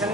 একটু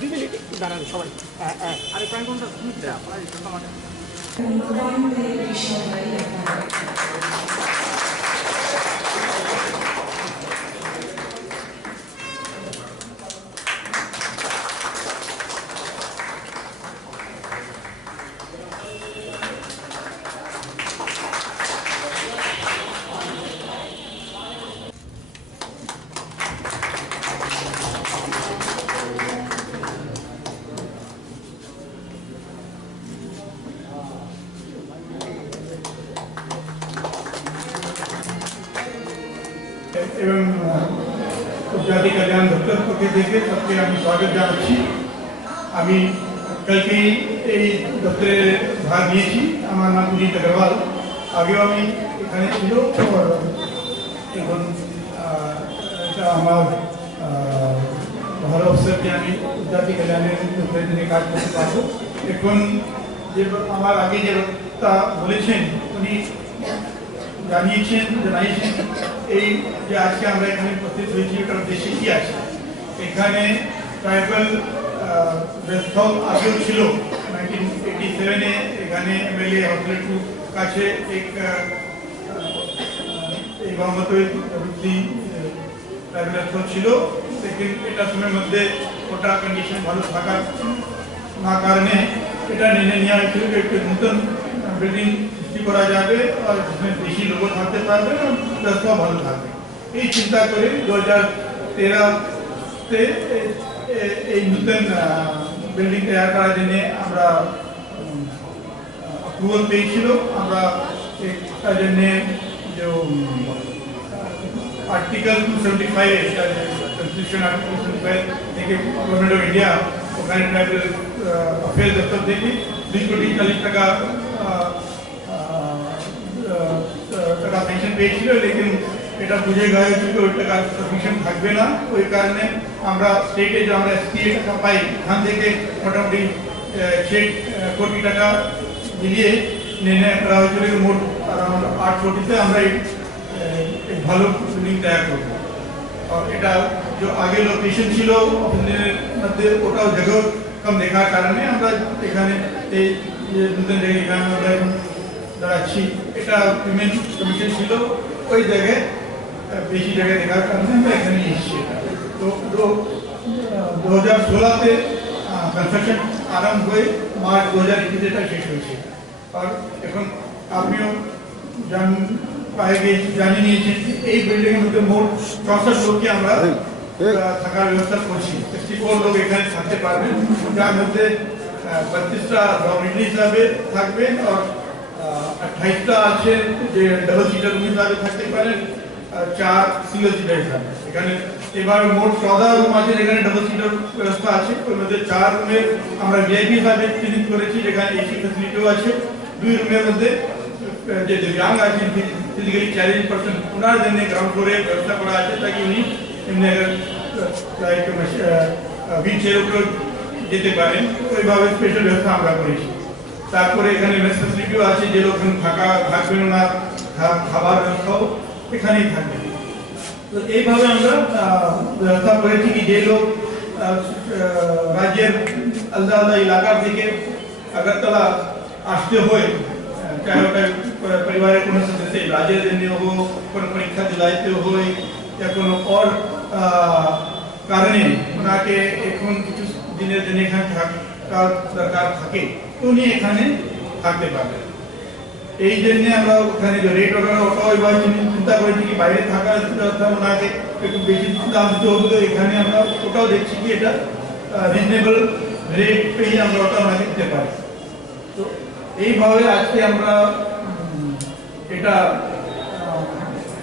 2 মিনিট একটু দাঁড়ান সবাই। আরে প্রায় ঘন্টা শুনতে আপনার एवं उपजाति कल्याण दफ्तर पक्ष থেকে सबके আমি স্বাগত জানাচ্ছি। আমি কালকে এই দপ্তরে ভাগ নিয়েছি। আমার নাম পুনিত আগরওয়াল। আগেও আমি এখানে ছিল। এখন এটা আমার ভালো অবসর যে আমি উপজাতি কল্যাণের দপ্তরে কাজ করতে পারবো। এখন যে আমার আগে যে বক্তা বলেছেন উনি জানিয়েছেন এই যে আজকে আমরা এখানে উপস্থিত হয়েছি এটার উদ্দেশ্যে কি আছে। এখানে ট্রাইবাল স্থল আগেও ছিল 1987-এ এখানে এমএলএ হসপিটাল কাছে এই গঙ্গোত্রী ট্রাইবাল স্থল ছিল। लेकिन এটা সময়ের মধ্যে ওটা কন্ডিশন ভালো থাকার না কারণে এটা নির্ণয় নেওয়া হয়েছিল যে একটু নতুন বিল্ডিং করা যাবে আর जिसमें বেশি লোক থাকতে পারবে আর ব্যবস্থা ভালো থাকবে। এই চিন্তা করে 2013-তে এই নতুন বিল্ডিং তৈরি করার জন্য আমরা অ্যাপ্রুভাল পেয়েছিল। আমরা এটার জন্য যে আর্টিকেল 275 কনস্টিটিউশন আর্টিকেল 275 থেকে গভর্নমেন্ট অফ ইন্ডিয়া ওখানে ট্রাইবাল অ্যাফেয়ার্স দপ্তর থেকে 240 টাকা পেনশন পেয়েছিল। লেকিন এটা বুঝে গেছে যে ওই টাকা সাফিসিয়েন্ট থাকবে না। ওই কারণে আমরা স্টেটে যে আমরা এসপিএ টাকা পাই এখান থেকে মোটামুটি 6 কোটি টাকা মিলিয়ে নির্ণয় করা হয়েছিল। মোট 8 কোটিতে আমরা एक ভালো বিল্ডিং তৈরি করব। আর এটা যে আগে লোকেশন ছিল অফিসের মধ্যে ওটাও জায়গা কম দেখার কারণে আমরা এখানে এই নতুন জায়গায় আমরা দাঁড়াচ্ছি। এটা পেমেন্ট কমিশন ছিল ওই জায়গায় বেশি জায়গায় দেখার কারণে আমরা এখানে এসেছি। তো 2016-তে কনস্ট্রাকশন আরম্ভ হয়ে মার্চ 2021 এটা শেষ হয়েছে। আর এখন আপনিও জানিয়ে নিয়েছেন এই বিল্ডিংয়ের মধ্যে মোট 64 লোককে আমরা থাকার ব্যবস্থা করছি। 64 লোক এখানে থাকতে পারবেন, যার মধ্যে 32টা ডরমিটরি হিসাবে থাকবেন আর 28টা আছে যে ডাবল সিটার রুম হিসাবে থাকতে পারেন, 4 সিঙ্গেল সিটার হিসাবে। এখানে এবার মোট 14 রুম আছে যেখানে ডাবল সিটার ব্যবস্থা আছে। ওর মধ্যে 4 রুমের আমরা ভিআইপি হিসাবে চিহ্নিত করেছি যেখানে এসি ফ্যাসিলিটিও আছে। 2 রুমের মধ্যে যে দিব্যাঙ্গ আছেন ফিজিক্যালি চ্যালেঞ্জ পার্সন ওনার জন্য গ্রাউন্ড ফ্লোরে ব্যবস্থা করা আছে তাকে উনি এমনি লাইক হুইল চেয়ার উপরে যেতে পারেন। ওইভাবে স্পেশাল ব্যবস্থা আমরা করেছি। তারপরে এখানে মেস ফ্যাসিলিটিও আছে, যে লোক থাকা থাকবেন ওনার খাবার ব্যবস্থাও এখানেই থাকবে। তো এইভাবে আমরা ব্যবস্থা করেছি কি যে লোক রাজ্যের আলাদা আলাদা এলাকার থেকে আগরতলা আসতে হয়, चाहे ওটা পরিবারের কোনো সদস্য ইলাজের জন্য হোক, কোনো পরীক্ষা দিলাইতে হয় या কোনো और কারণে ওনাকে এখন কিছু দিনের জন্য এখানে থাকার দরকার থাকে তো উনি এখানে থাকতে পারবেন। এই জন্য আমরা ওখানে যে রেট ওটাও এবার চিন্তা করেছি কি বাইরে থাকার ওনাকে একটু বেশি দাম দিতে হবে, তো এখানে আমরা ওটাও দেখছি কি এটা রিজনেবল রেট পেয়ে আমরা ওটা ওনাকে দিতে পারি। তো এইভাবে আজকে আমরা এটা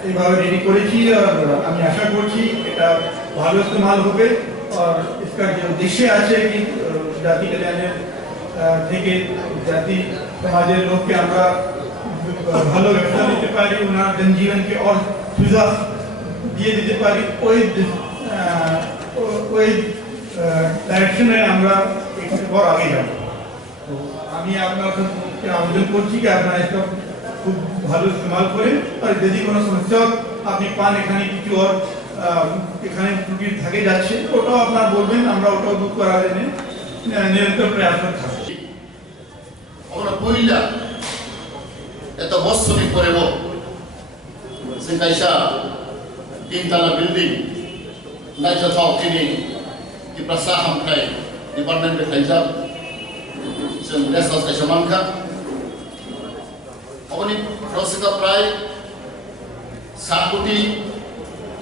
এইভাবে রেডি করেছি, আর আমি আশা করছি এটা ভালো ইস্তেমাল হবে। আর इसका जो उद्देश्य আছে কি জাতি কল্যাণের থেকে জাতি সমাজের লোককে আমরা ভালো ব্যবস্থা দিতে পারি, ওনার জনজীবনকে और সুবিধা দিয়ে দিতে পারি, ওই ডাইরেকশনে আমরা একটু পর আগে যাব। তো আমি আপনাকে আবেদন করছি কি আপনারা এটা খুব ভালো ইস্তেমাল করেন, আর যদি কোনো সমস্যা আপনি পান এখানে কিছু আর এখানে ত্রুটি থাকে যাচ্ছে ওটাও আপনার বলবেন, আমরা ওটাও দূর করার জন্য নিরন্তর প্রয়াস থাকবো। আমরা পহিলা এত বছরই পরেব जों खायसा 3 तला बिल्डिं नायजाथाव दिनै दिप्रासा हामथाय डिपार्टमेन्ट खायजाब जों रेस्ट हाउस खायसा मानखा अबनि प्रसेसा प्राय 7 कोटी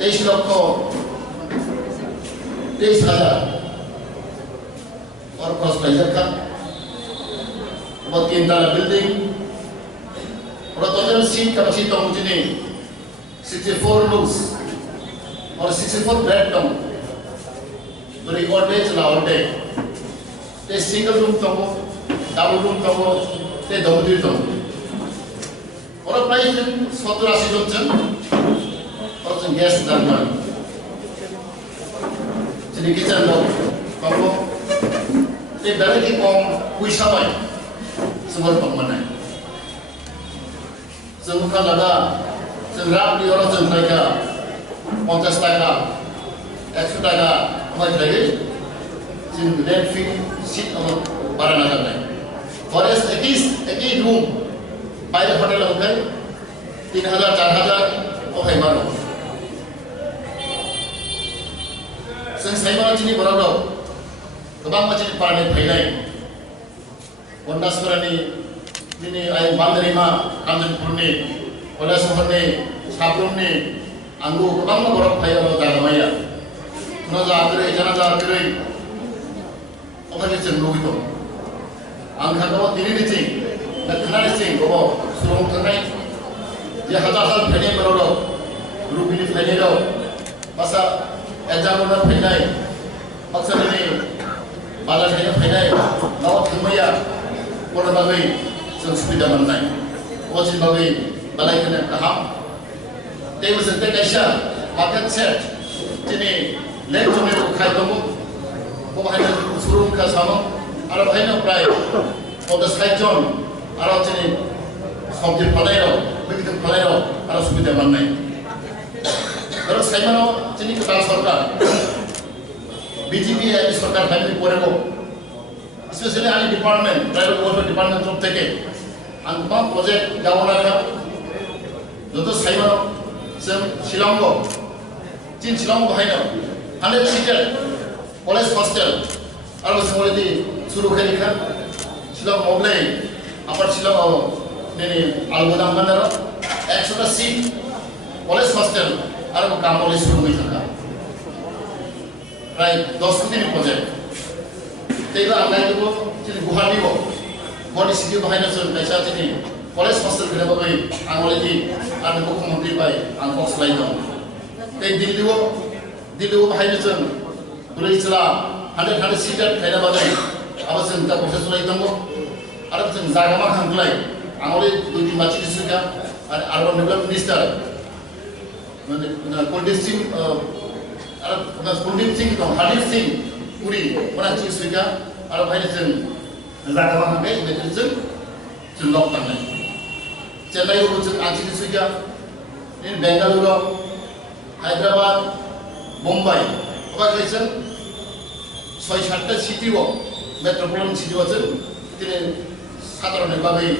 23 लक्ष 23,000 और क्रॉस खायजाबखा अब 3 तला बिल्डिं और total seat capacity dong दिनै 64 rooms और 64 bed dong beri all day jela all day te single room dong double room dong te dormitory dong और प्राय 70-80 জন और जों guest dan jadi kitchen dong kalau te beri ki kong puisa bai semua pemanen जों खालादा जों राबनि अराव जों नायगा 50 टाका 100 टाका होनाय जों रेन्ट फी सीट बारायना जानाय फरेस्ट एकी रूम बायरे हटेल होखाय 3000 4000 होखाय मारो जों साइमानथिनि बरादाव गोबां मानसिनि पारनि फैनाय कन्डासफोरनि दिनै आइ बान्दरिमा कामजनपुरनि कलेजफोरनि साफ्रोमनि आंगो गोबां बरफ फायो जागामाया ना जागोरै अखायनो जों लुबैदों आं खागौ दिनैनिथिं खोनानिथिं गब सुरं थांनाय जे हाजार फैनाय बराव दं रुबिनि फैनाय दं बासा एग्जामफोर फैनाय बाक्सानि बालासाइनि फैनाय नाव थांमाया बर' बागै जों सुबिदा मोननाय अजिन बागै बालायखोनो गाहाम तेबोजों खायसा मार्केट सेट दिनै लेक जमेरो खाय दङ बहायनो सुरुंखा सामो आरो बहायनो प्राय 50 जन आरो दिनै सबजि फालायाव बेगिदिं फालायाव आरो सुबिदा मोननाय आरो साइमानाव दिनै गोदान सरकार बीजेपी सरकार फाइनाल परेबो स्पेशली आनि डिपार्टमेंट प्राइवेट वेलफेयर डिपार्टमेंट तरफ থেকে आं गोबां प्रजेक्ट गावनाखा যত साइमानाव जों शिलंग तीन शिलं बहायनो 100 सीटेड कलेज हस्टेल आरो जों अलरेडि शुरू खालामखा शिलं मबले आपार शिलंआव दिनै आलबोदां बान्दाराव 100टा सीट कलेज हस्टेल आरो गामले शुरू खालामखा प्राय 10 कोटिनि प्रजेक्ट तेबा आंलायबो दिनै गुवाहाटीआव गुवाहाटी सिटी बहायनो जों खायसा दिनै कलेज हस्टेल गैयाबाबो आं अलरेडि आरो मुख्यमंत्री बाय आं कक्सलाय दं ते दिल्लीआव बहायनो जों गुलैसला 100 सीटेड खायनाबादै आबो जों दा प्रसेस लाय दङ आरो जों जागामा खांलाय आं अलरेडि दुइ दिन मानसि दिसुगा आरो आर्बान डेभलपमेन्ट मिनिस्टार माने कुलदीप सिंह आरो कुलदीप सिंह दं हार्दिक सिंह पुरी मोनांथि सुगा आरो बहायनो जों जागामा खांनाय बेजों जों लक थांनाय चेन्नाईआव जों आंथि दिसुगा इन बेंगालुरु हायद्राबाद मुम्बाइ अबायजों 6-7टा सिटीआव मेट्रोपलिटन सिटीआव जों दिनै साधारन बागै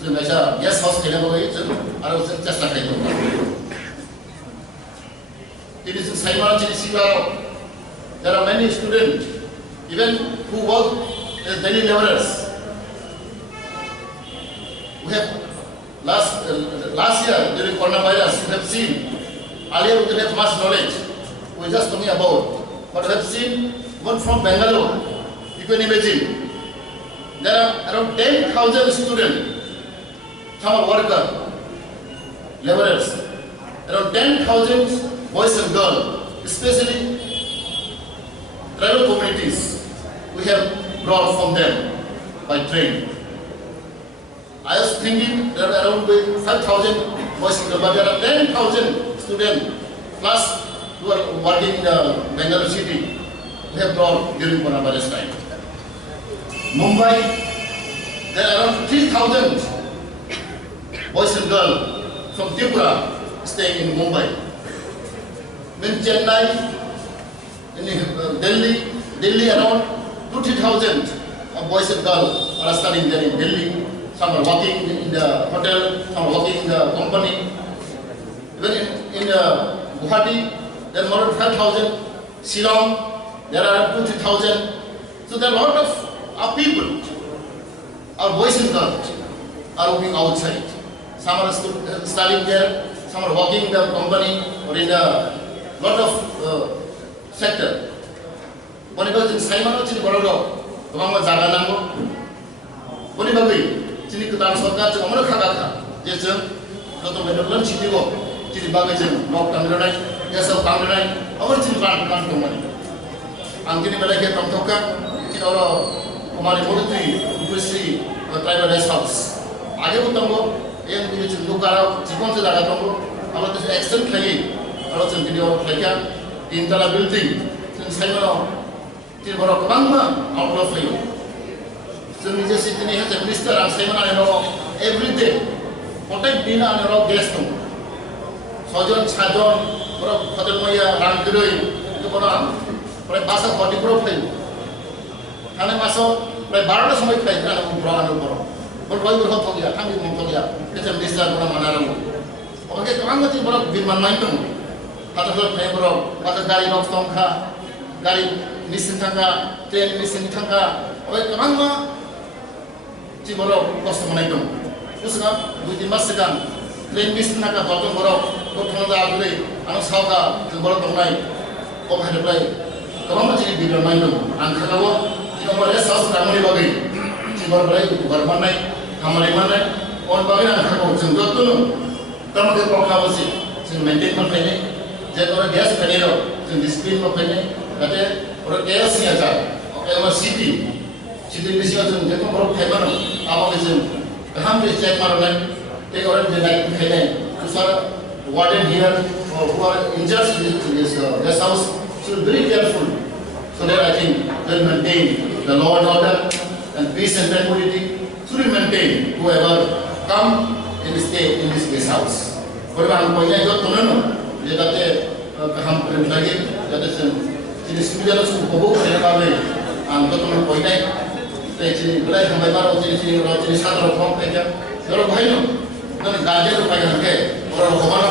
जों खायसा गेस्ट हाउस खायनाबागै जों आरो जों चेष्टा खालामदों दिनै जों साइमाना दिनै सिगाङाव there are many students even who work as daily laborers we have last year during coronavirus, we have seen, earlier we didn't have much knowledge. We just talking about, but we have seen one from Bangalore. You can imagine, there are around 10,000 students, some workers, laborers, around 10,000 boys and girls, especially tribal communities, we have brought from them by train. I was thinking there are around 5,000 boys and girls, but there are 10,000 students plus who are working in the Bangalore city. We have brought during coronavirus time. Mumbai, there are around 3,000 boys and girls from Tripura staying in Mumbai. In Chennai, in Delhi around 2,000-3,000 boys and girls are studying there in Delhi. Some are working in the hotel, some are working in the company. Even in Guwahati, there are more than 5,000. Shillong, there are 2,000-3,000. So there are a lot of people, our boys and girls, are working outside. Some are studying there, some are working in the company or in a lot of sector. Whenever Simon is in Bororo, Mama Zaganamo, whenever Chini Kutan Soka, Chomaka Kaka, Jason, Dr. Medolan Chitigo, Chili Bagajin, Mock Tanganite, yes, of Tanganite, our Chilpan Company. Antony Malaka Tamtoka, Chidoro, Omari Modutri, University, Tribal Rest House. Agamutambo, and which look around, Chipon Zagatombo, about this excellent play, about some video of Playa, in the building, since Simon. Tilboro Kamangma out of you. So we just sit in here, the minister and seminar every day. Protect dinner and rock guest room. Sojon, Sajon, Hotelmoya, Rangdui, the Boram, for a pass of 40 profile. Hanamaso, by Bardas my play, and Brown and Borom. But why would Hotolia, Hami Montoya, it's a minister of Manaramu. Okay, Kamanga Tilboro, Vilman Mindum, Hatato Pembro, Patagari of Tonka, Gari. Missing Tanga, train missing Tanga, or Rama Tiboro, Costamonacum. Usna, with the Masagan, train missing Tanga, Dr. Boro, Dr. Agri, Anasaka, Tiboro night, over had a play. The Ramati be reminded, and Kanawa, Timor House, Ramani Bobby, Timor Blake, Barmanite, Hamarimanite, on Bagana and Hakos and Dr. Tamaka Pokawasi, in maintenance penny, General Gas Penero, in the screen of penny, or chaos in a child, or city. City decisions and take over Heaven, abolism. The Hamlet check Maronet, take over the night in Helen, to serve warden here, or who are in charge in this house, should be very careful. So that I think they'll maintain the law and order and peace and tranquility should be maintained whoever come in this guest house. Whatever I'm going to go to know, that they come to that is Jadi sebenarnya suku kubuk dari kami, angkat teman poinnya, jadi mulai sampai baru jadi satu orang kerja, kalau bahaya, dan gaji tu pakai harga, orang kemana,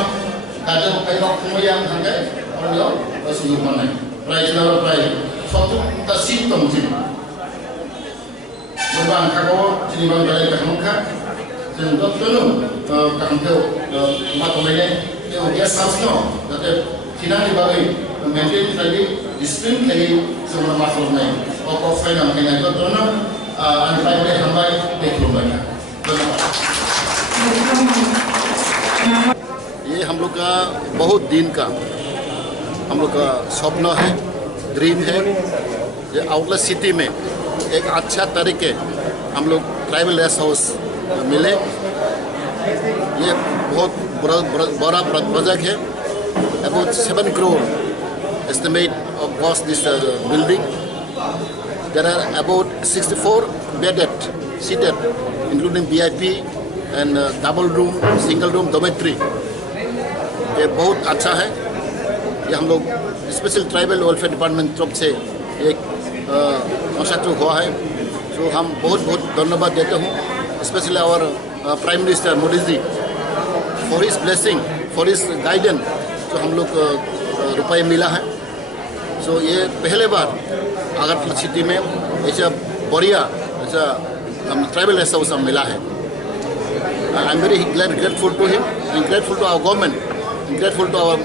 gaji tu pakai orang yang harga, orang dia masuk mana, price level price, suatu tak simptom jadi, berbang kau jadi bang dari kahmuka, jadi doktor kahmuka, mak kemana, dia sahaja, jadi kina ni bagai maintain lagi. Discipline lagi semua masuk naik. Okey, final kena itu terus. Anpai boleh sampai dekor banyak. ये हम लोग का बहुत दिन का हम लोग का सपना है, ड्रीम है। ये आउटलेट सिटी में एक अच्छा तरीके हम लोग ट्राइबल रेस्ट हाउस मिले। ये बहुत बड़ा प्रोजेक्ट है। About 7 crore estimate of cost this building. There are about 64 bedded, seated, including VIP and double room, single room, dormitory. ये बहुत अच्छा है। ये हम लोग स्पेशल ट्राइबल वेलफेयर डिपार्टमेंट तरफ से एक कॉन्ट्रैक्ट हुआ है। तो हम बहुत धन्यवाद देते हूँ, specially our prime minister Modi ji for his blessing, for his guidance जो हम लोग रुपये मिला है। सो ये पहले बार अगरतला सिटी में ऐसा बढ़िया ऐसा ट्राइबल रेस्ट हाउस मिला है। I'm very grateful to him and grateful to our government and grateful to our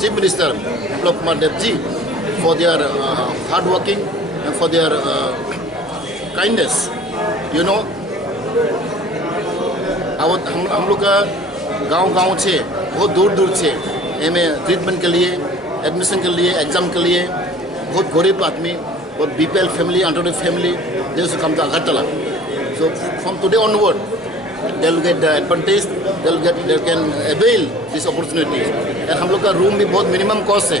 Chief Minister Biplab Kumar Deb ji for their hard working and for their kindness. You know, हम लोग का गांव से बहुत दूर से हमें ट्रीटमेंट के लिए, एडमिशन के लिए, एग्जाम के लिए बहुत गरीब आदमी, बहुत BPL family, अंडरडेवलप्ड family, they used to come to Agartala. So from today onward, they'll get the advantage, they can avail this opportunity. And हम लोग का रूम भी बहुत minimum cost है,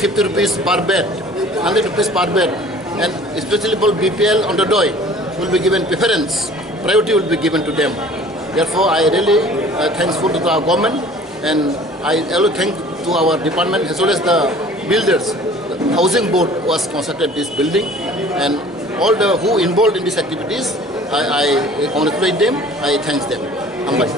50 rupees per bed, 100 rupees per bed, and especially for BPL underdog will be given preference, priority will be given to them. Therefore, I really thankful to our government, and I also thank to our department as well as the builders. The housing board was constructed this building, and all the who involved in these activities, I congratulate them, I thank them. Ambai.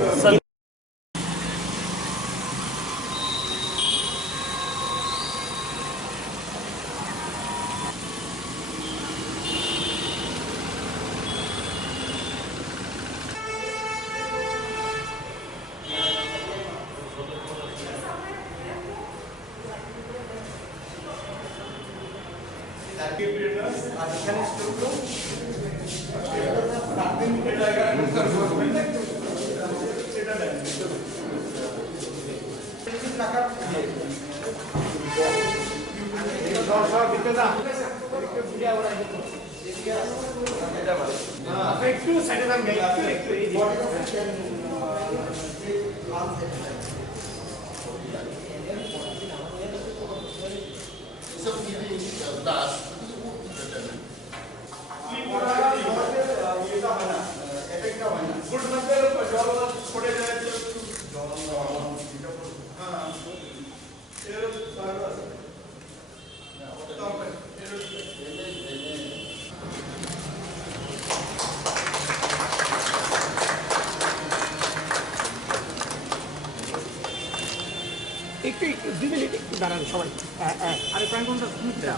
একটু 2 minute একটু দাঁড়ান সবাই। আরে prime contractor Sumitra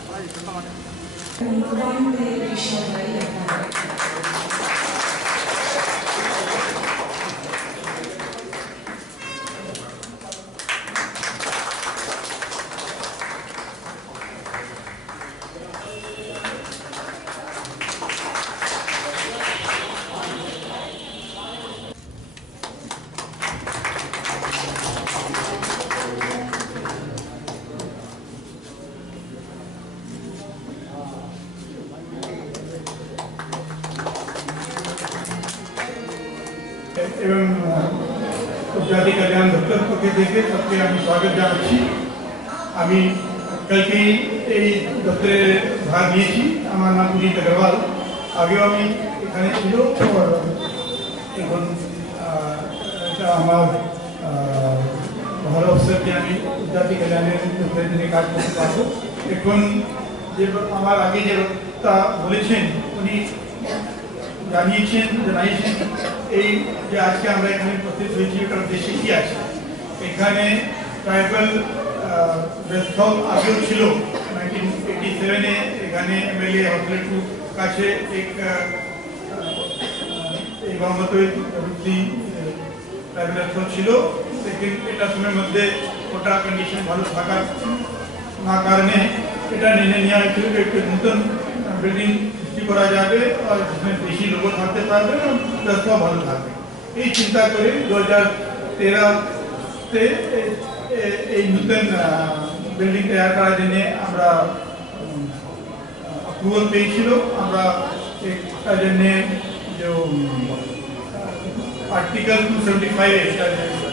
एवं उपजाति कल्याण दफ्तर पक्ष থেকে सबके আমি স্বাগত জানাচ্ছি। আমি কালকে এই দপ্তরে ভাগ নিয়েছি। আমার নাম পুজিত আগরওয়াল। আগেও আমি এখানে ছিল, এখন এটা আমার ভালো অবসর যে আমি উপজাতি কল্যাণের দপ্তরে নিয়ে কাজ করতে পারবো। এখন যে আমার আগে যে বক্তা বলেছেন উনি জানিয়েছেন এই যে আজকে আমরা এখানে উপস্থিত হয়েছি এটার উদ্দেশ্যে কি আছে। এখানে ট্রাইবাল রেস্টল আগেও ছিল 1987-এ এখানে এমএলএ হসপিটাল কাছে এক এই বাংলাদেশ ট্রাইবাল রেস্টল ছিল, লেকিন এটা সময়ের মধ্যে ওটা কন্ডিশন ভালো থাকার না কারণে এটা নির্ণয় নেওয়া হয়েছিল একটু নতুন বিল্ডিং করা যাবে আর जिसमें বেশি লোক থাকতে পারবে এবং ব্যবস্থা ভালো থাকবে। এই চিন্তা করে 2013-তে এই নতুন বিল্ডিং তৈরি করার জন্য আমরা অ্যাপ্রুভাল পেয়েছিল। আমরা এটার জন্য যে আর্টিকেল 275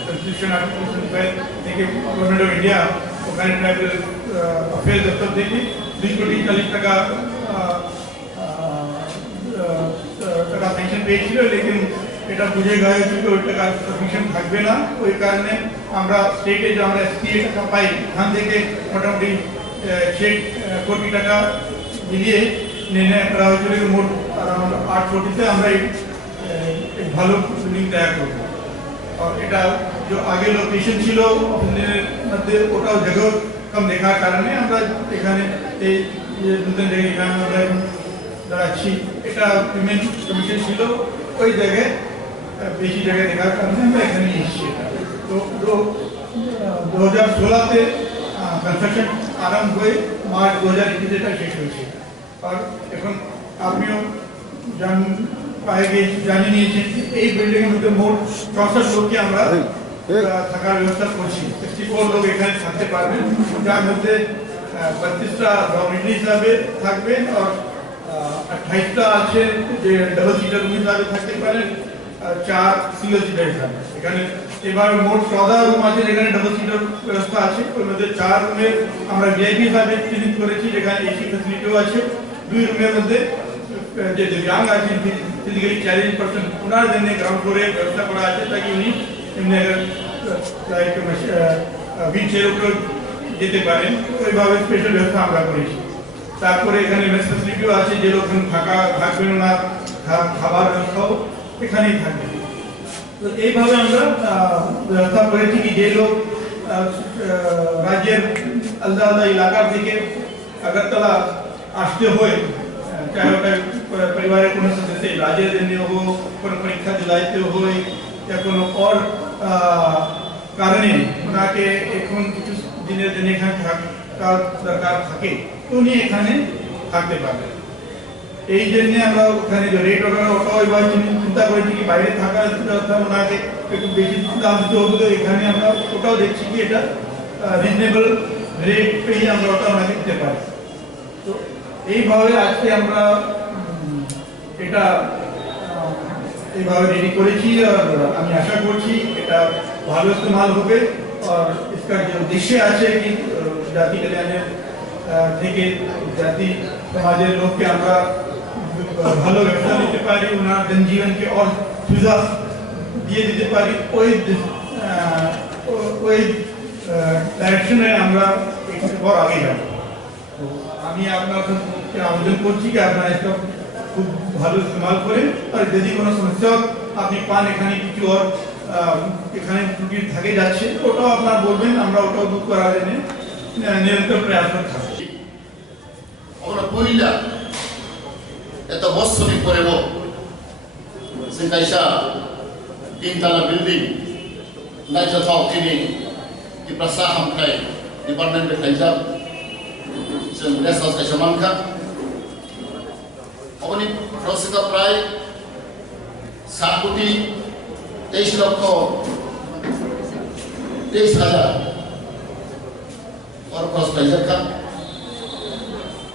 কনস্টিটিউশন আর্টিকেল 275 থেকে গভর্নমেন্ট অফ ইন্ডিয়া ওখানে ট্রাইবাল অ্যাফেয়ার্স দপ্তর থেকে 2 কোটি 40 টাকা পেনশন পেয়েছিল, লেকিন এটা বুঝে গেছে যে ওই টাকা সাফিসিয়েন্ট থাকবে না। ওই কারণে আমরা স্টেটে যে আমরা এসপিএ টাকা পাই ওখান থেকে মোটামুটি 6 কোটি টাকা মিলিয়ে নির্ণয় করা হয়েছিল। মোট अराउंड 8 কোটিতে আমরা एक ভালো বিল্ডিং তৈরি করব। আর এটা যে আগে লোকেশন ছিল অফিসের মধ্যে ওটাও জায়গা কম দেখার কারণে আমরা এখানে এই নতুন জায়গায় এখানে আমরা দাঁড়াচ্ছি। এটা পেমেন্ট কমিশন ছিল ওই জায়গায় বেশি জায়গায় দেখার কারণে আমরা এখানে এসেছি। তো 2016-তে কনস্ট্রাকশন আরম্ভ হয়ে মার্চ 2021 এটা শেষ হয়েছে। আর এখন আপনিও জানিয়ে নিয়েছেন এই বিল্ডিং এর মধ্যে মোট 64 লোককে আমরা থাকার ব্যবস্থা করছি। 64 লোক এখানে থাকতে পারবেন, যার মধ্যে 32টা ডরমিটরি হিসাবে থাকবে আর 28টা আছে যে ডাবল সিটার রুম হিসাবে থাকতে পারেন, 4 সিঙ্গেল সিটার হিসাবে। এখানে এবার মোট 14 রুম আছে যেখানে ডাবল সিটার ব্যবস্থা আছে। ওর মধ্যে 4 রুমের আমরা ভিআইপি হিসাবে চিহ্নিত করেছি যেখানে এসি ফ্যাসিলিটিও আছে। 2 রুমের মধ্যে যে দিব্যাঙ্গ আছেন, ফিজিক্যালি চ্যালেঞ্জ পারসন, ওনার জন্য গ্রাউন্ড ফ্লোরে ব্যবস্থা করা আছে তাকে উনি এমনি লাইক হুইল চেয়ার উপরে যেতে পারেন, ওইভাবে স্পেশাল ব্যবস্থা আমরা করেছি। তারপরে এখানে মেস ফ্যাসিলিটিও আছে, যে লোক থাকবেন ওনার খাবার ব্যবস্থাও এখানেই থাকবে। তো এইভাবে আমরা ব্যবস্থা করেছি কি যে লোক রাজ্যের আলাদা আলাদা এলাকা থেকে আগরতলা আসতে হয়, চাहे ওটা পরিবারের কোনো সদস্য রাজ্যের জন্য হোক, কোনো পরীক্ষা দিলাইতে হয় या কোনো और কারণে ওনাকে এখন কিছু দিনের জন্য এখানে থাকার দরকার থাকে তো উনি এখানে থাকতে পারবেন। এই জন্য আমরা ওখানে যে রেট ওটাও এবার চিন্তা করেছি কি বাইরে থাকার ব্যবস্থা ওনাকে একটু বেশি দাম দিতে হবে, তো এখানে আমরা ওটাও দেখছি কি এটা রিজনেবল রেট পেয়ে আমরা ওটা ওনাকে দিতে পারি। তো এইভাবে আজকে আমরা এটা এইভাবে রেডি করেছি আর আমি আশা করছি এটা ভালো ইস্তেমাল হবে। আর इसका जो उद्देश्य আছে কি জাতি কল্যাণের থেকে জাতি সমাজের লোককে আমরা ভালো ব্যবস্থা দিতে পারি, ওনার জনজীবনকে আর সুবিধা দিয়ে দিতে পারি, ওই ডাইরেকশনে আমরা একটু আগে যাব। তো আমি আপনাকে আবেদন করছি কি আপনারা এটা খুব ভালো ইস্তেমাল করেন, আর যদি কোনো সমস্যা আপনি পান এখানে কিছু আর এখানে ত্রুটি থাকে যাচ্ছে ওটাও আপনারা বলবেন, আমরা ওটাও দূর করার জন্য নিরন্তর প্রয়াস করতে থাকবো। আমরা পহিলা এত বছরই পরে जों गायसा 3 tala बिल्डिं नायजाथाव दिनै दिप्रासा हामथाय डिपार्टमेन्ट खायजाब जों रेस्ट हाउस गायसा मानखा अबनि प्रसिद्ध प्राय 7 কোটি 23 লক্ষ 23,000 और क्रॉस खायजाखा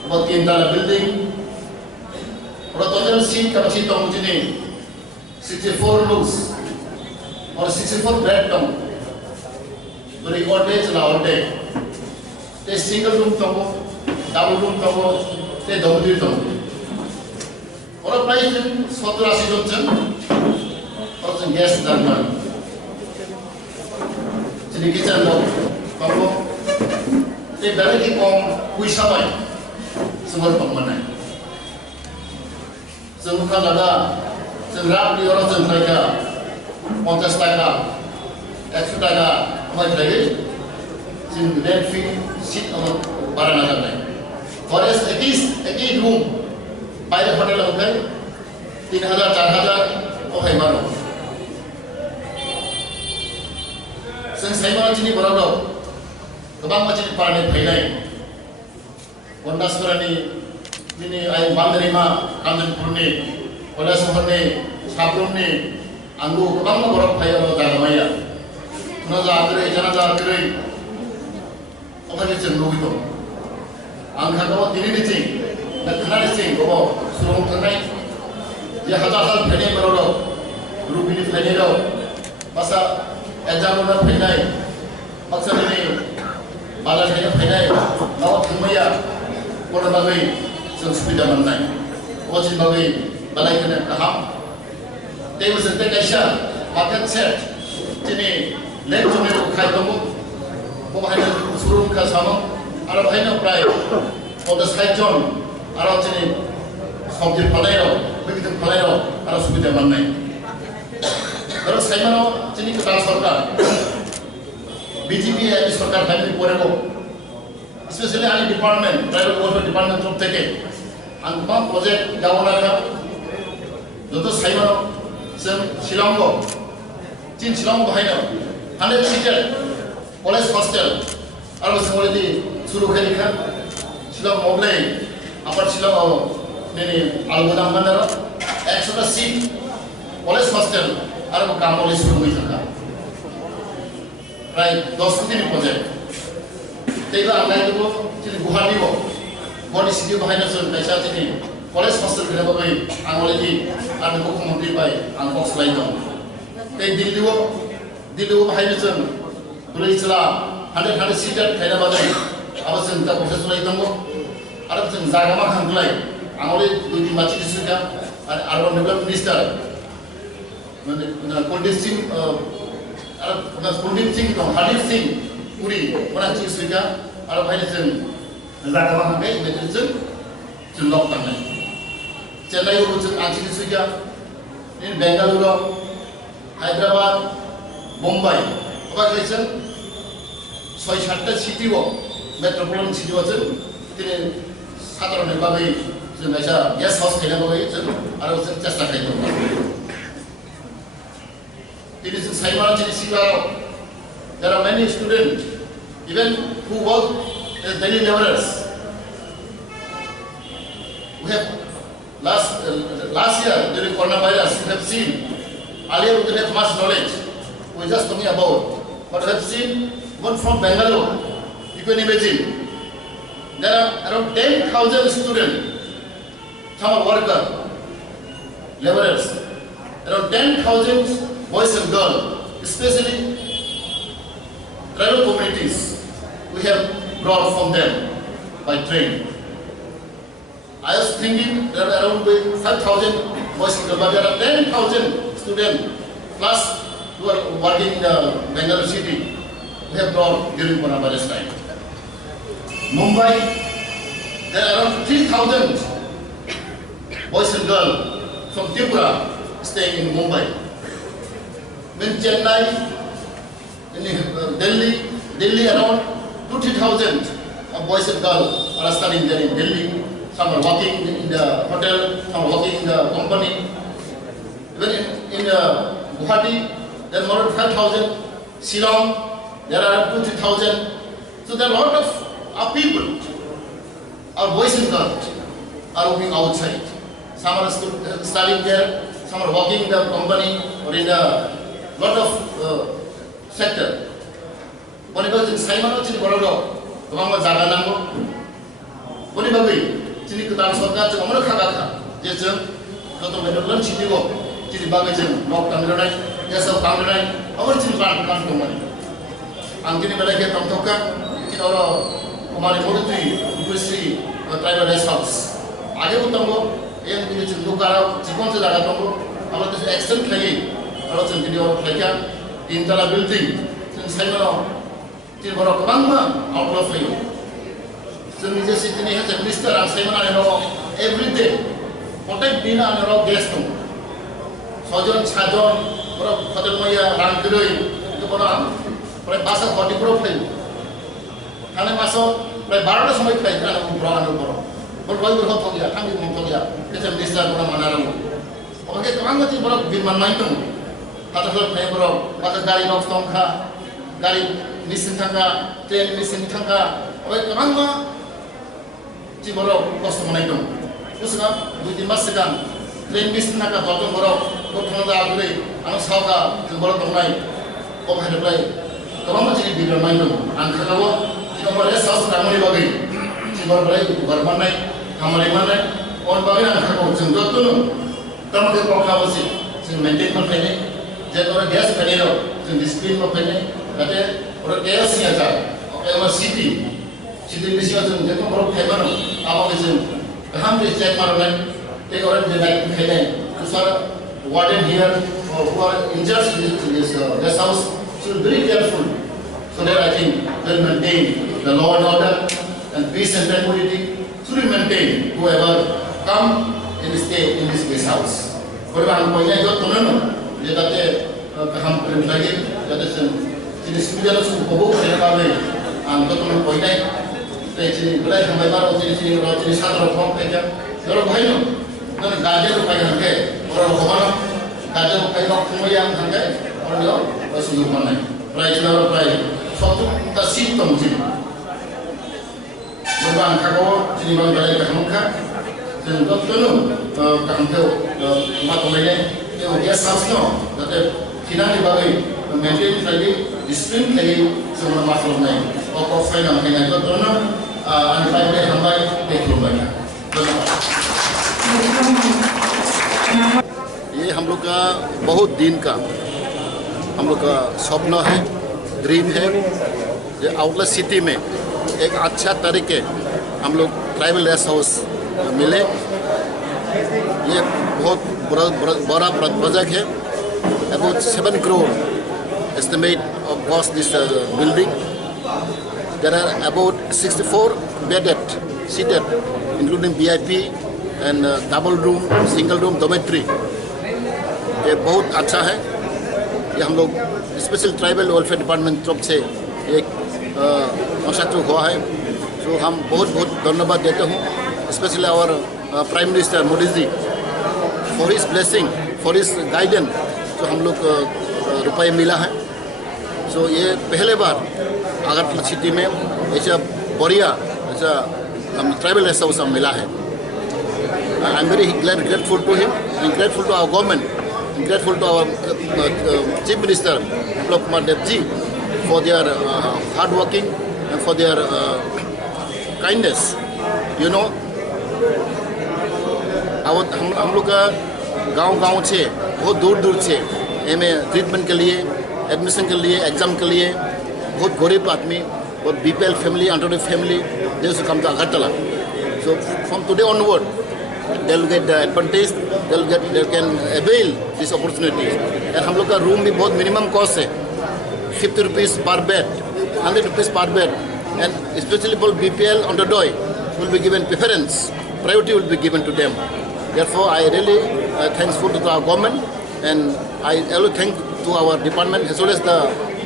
अब 3 tala बिल्डिं और total seat capacity tong jini 64 rooms और 64 bed tong beri all day chala all day te single room tong double room tong te double tong और प्राइस 70-80 জন জন और जों guest darman jini kitchen lo tong te bere ki kom puisa bai semua tong manai जों खालादा जों राबनि अरा जों नायगा 50 টাকা 100 টাকা আমায় লাগে जों रेंट फी सीट আমার বাড়ানো যাবে ফরেস্ট একই রুম বাইরে হোটেল হবে 3000 4000 ওখাই মারো जों साइमाना जिनि बराव गोबां मानसिनि पारनि फैनाय बन्दासफोरनि दिनै आइ मालदारिमा कान्जनपुरनि कलेजफोरनि साफ्रोमनि आंगो गोबां बरफ फायो जागामाया उनाव जाग्रै जाना जाग्रै अखानि जों लुगैदों आं खागाव दिनैनि थिं दा खोनानि थिं गोबाव सुरं थांनाय जे हाजार फैनाय बराव रुबिनि फैनाय बासा एग्जामना फैनाय बाक्सानि बालासानि फैनाय नाव थांमाया बरफ बागै जों सुबिदा मोननाय अजिन बागै बालायखौनो गाहाम देवजों ते गायसा मार्केट सेट दिनै लेक जमेरो खाय दङ बहायनो सुरुंखा सानो आरो बहायनो प्राय 50 जन आरो दिनै सबजि फालायाव बेगिदिं फालायाव आरो सुबिदा मोननाय आरो साइमानो दिनै गोदान सरकार बीजेपी सरकार फाइनाल करेबो स्पेशली आनि डिपार्टमेंट प्राइवेट वेलफेयर डिपार्टमेंट तरफ থেকে आं गोबां प्रजेक्ट गावना जो साइमानो जों शिलंआव चीन शिलंआव बाहायनो 100 सीटेड कलेज हस्टेल आरो जों अलरेडि सुरु खालामखां शिलं मगले आपार शिलंआव दिनै आलबोदां बान्दाराव 100टा सीट कलेज हस्टेल आरो गामले सुरु खालामखां प्राय 10 कोटिनि प्रजेक्ट तेगा आंलायदो दिनै गुवाहाटीआव गुवाहाटी सिटी बाहायनो जों पैसा दिनै कलेज हस्टेल खालामबाय आं अलरेडि आरो मुख्यमंत्री बाय आं बक्सलाय दं ते दिल्लीआव बाहायनो जों 100 सीटेड खालामबाय आरो जों दा प्रसेस लाय दं आरो जों जागा मा खालामलाय आं अलरेडि दुइ मानसि दिसुगा आरो urban development minister Kuldeep Singh आरो कुलदीप सिंह दं हरदीप सिंह पुरी मोना दिसुगा आरो बाहायनो जों जागा मा खालामबाय बेजों जों लक थांनाय चेन्नाईआव जों आंसि दिसुगा इन बेंगालुरु हायद्राबाद मुम्बाइ अबायजों 6-7टा सिटीआव मेट्रोपलिटन सिटीआव जों दिनै साधारन बागै जों ऐसा गेस्ट हाउस खालामबाय जों आरो जों चेष्टा खालामदों दिनै जों साइमाना दिनै सिगाङाव there are many students even who work as daily laborers we have last year during coronavirus we have seen earlier we didn't have much knowledge we just talking about but we have seen one from Bangalore you can imagine there are around 10,000 students some are worker laborers around 10,000 boys and girls especially tribal communities we have brought from them by train I was thinking there are around 5,000 boys and girls, but there are 10,000 students plus who are working in the Bangalore city. We have brought during coronavirus time. Mumbai, there are around 3,000 boys and girls from Tripura staying in Mumbai. In Chennai, in Delhi around 2,000-3,000 boys and girls are studying there in Delhi. Some are working in the hotel, some are working in the company. Even in Guwahati, there are more than 5,000. Shillong, there are 2,000-3,000. So there are a lot of our people, our boys and girls, are working outside. Some are studying there, some are working in the company or in a lot of sector. Whenever in Saimano, in Bororo, Gama Zaganango, whenever Jadi ketan sorga cuma mana kagak je jeng, kalau menurut ciri go, ciri bagai jeng, nok tanggerai, ya sab tanggerai, awal ciri ban kemana? Angkini mereka tamtoka, ciri orang kemarin modern industri tribal rest house. Ada pun tanggo, yang ini ciri lokal, cikon sejaga tanggo, kalau tu extend lagi, kalau ciri orang lagi, intala building, ciri saya mana, ciri orang kemana, outlaw lagi. So we just sit in here, Minister, and say, every day, protect dinner and rock guest. Sojon, Sajon, Hotelmaya, Rankiroi, the Boran, for a pass of 40 profile. Hanamaso, by Bardas, my play, and Brown and Boron. But why would Hotolia, Tangi Montoya, it's a Minister Boramanaro. Okay, Kangati Borok, Bilman Mantum, Hataka Pembro, Patagari Noxtonka, Gari Nisintanga, Train Nisintanga, or Kanga. Borok kos menai dong, terus kan, dua mas sekarang, train bis nak datang borok, kau dah agak, anak sahaja, borok menai, kau ada play, kalau macam ni bila main dong, angkat kau, jika boleh saus ramai bagi, jika boleh bermanai, kamari manai, orang bagi angkat kau, jenggot tu, kalau kita kau sih, jeng maintain macam ni, jadi orang gas macam ni, jeng disiplin macam ni, kata orang gas ni aja, orang city. Jadi misalnya tu, jika orang hebat, apa macam, kami cek marunan, take orang jadi kene, usah warden here or who are in charge in this guest house should be very careful, so that I think they maintain the law and order and peace and tranquility should be maintained. Whoever come and stay in this guest house. Kalau orang punya itu tu mana, dia kata kami perlu lagi, kata jenis sembilan suku kubur yang kami, angkat tu mana punya. Jadi, kalau kami baru jadi satu orang pun kerja, kalau bahaya, kalau gaji tu payah ke, orang kemana, 가정 가족 부모양 한게 오늘요 어서 이번에 프라이즈로 프라이즈 소득 다 시스템 지 물방 하고 진입을 가야 가능한 전 어떤 강표 마토메네 이게 사스노 그때 기나리 바의 메인테인 살기 디스플린 살기 semua masalah lain pokok final dengan itu anak baik hambai देखो banyak ये हम लोग का बहुत दिन का हम लोग का सपना है ड्रीम है जो आउटलेट सिटी में एक अच्छा तरीके हम लोग ट्राइबल रेस्ट हाउस मिले ये बहुत बड़ा प्रोजेक्ट है about 7 crore estimate of cost this building. There are about 64 bedded, seated, including VIP and double room, single room, dormitory. ये बहुत अच्छा है ये हम लोग स्पेशल ट्राइबल वेलफेयर डिपार्टमेंट तरफ से एक कंस्ट्रक्ट हुआ है तो हम बहुत बहुत धन्यवाद देते हूँ specially our prime minister Modi ji for his blessing for his guidance जो हम लोग रुपये मिला है सो ये पहले बार अगरतला सिटी में ऐसा बढ़िया ऐसा हम ट्राइबल रेस्ट हाउस मिला है I am very grateful to him and grateful to our government and grateful to our chief minister Biplab Kumar Deb ji for their hard working and for their kindness you know हम लोग का गांव से बहुत दूर दूर से हमें ट्रीटमेंट के लिए एडमिशन के लिए एग्जाम के लिए बहुत गरीब आदमी बहुत BPL family under family they should come to Agartala so from today onward they will get the advantage they can avail this opportunity and हम लोग का रूम भी बहुत मिनिमम कॉस्ट है 50 रुपीज़ पर बेड 100 रुपीज़ पर bed and specially for BPL अंडरडॉय will be given preference priority will be given to them therefore I really thankful to our government and I also thank to our department as well as the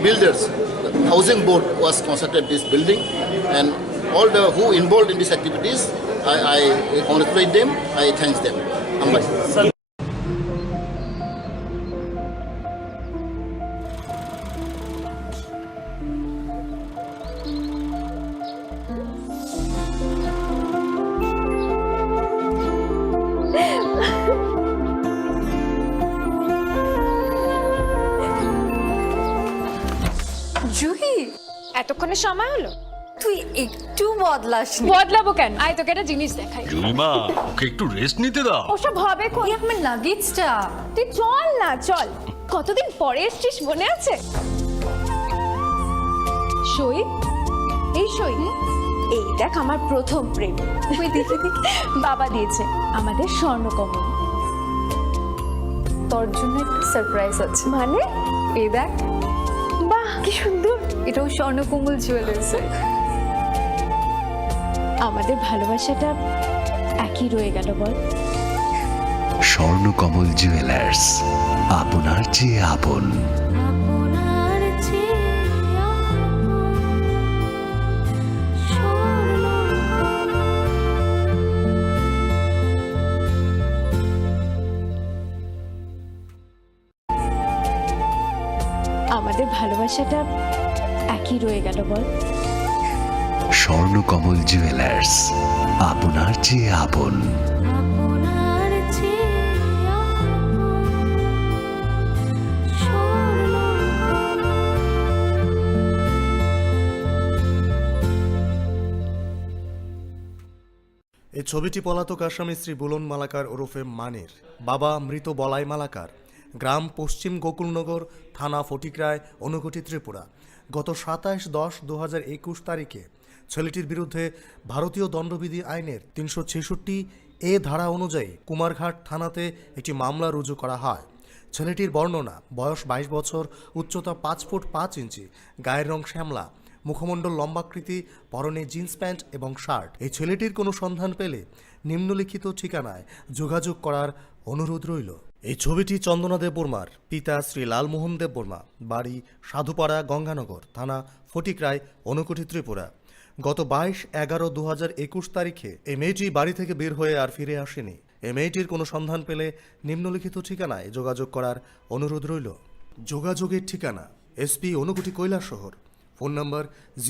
builders. The housing board was constructed this building and all the who involved in these activities I congratulate them, I thank them. Ambai. Juhi এতক্ষণে সময় হলো তুই একটু বদলাসনি বদলাবো কেন আয় তোকে একটা জিনিস দেখাই জুলিমা ওকে একটু রেস্ট নিতে দাও ওসব হবে কোন এই আমার লাগেজটা তুই চল না চল কতদিন পরে এসছিস মনে আছে সই এই সই এই দেখ আমার প্রথম প্রেম তুই দেখে দেখে বাবা দিয়েছে আমাদের স্বর্ণকমল তোর জন্য একটা সারপ্রাইজ আছে মানে এই দেখ বাহ কি সুন্দর এটাও স্বর্ণকমল জুয়েলার্সে আমাদের ভালোবাসাটা একই রয়ে গেল বল স্বর্ণকমল জুয়েলার্স আপনার চেয়ে আপন আমাদের ভালোবাসাটা একই রয়ে গেল বল স্বর্ণকমল জুয়েলার্স আপনার চেয়ে আপন এই ছবিটি পলাতক আসামি শ্রী বুলন মালাকার ওরফে মানের বাবা মৃত বলাই মালাকার গ্রাম পশ্চিম গোকুলনগর থানা ফটিকরায় ঊনকোটি ত্রিপুরা গত 27/10/2021 তারিখে ছেলেটির বিরুদ্ধে ভারতীয় দণ্ডবিধি আইনের 366 এ ধারা অনুযায়ী কুমারঘাট থানাতে একটি মামলা রুজু করা হয়। ছেলেটির বর্ণনা বয়স 22 বছর, উচ্চতা 5 ফুট 5 ইঞ্চি, গায়ের রং শ্যামলা, মুখমণ্ডল লম্বাকৃতি, পরনে জিন্স প্যান্ট এবং শার্ট। এই ছেলেটির কোনো সন্ধান পেলে নিম্নলিখিত ঠিকানায় যোগাযোগ করার অনুরোধ রইল। এই ছবিটি চন্দনা দেববর্মার, পিতা শ্রী লালমোহন দেববর্মা, বাড়ি সাধুপাড়া গঙ্গানগর, থানা ফটিকরায়, ঊনকোটি ত্রিপুরা। গত 22/11/2021 তারিখে এই মেয়েটি বাড়ি থেকে বের হয়ে আর ফিরে আসেনি। এ মেয়েটির কোনো সন্ধান পেলে নিম্নলিখিত ঠিকানায় যোগাযোগ করার অনুরোধ রইল। যোগাযোগের ঠিকানা এসপি ঊনকোটি কৈলাসহর, ফোন নম্বর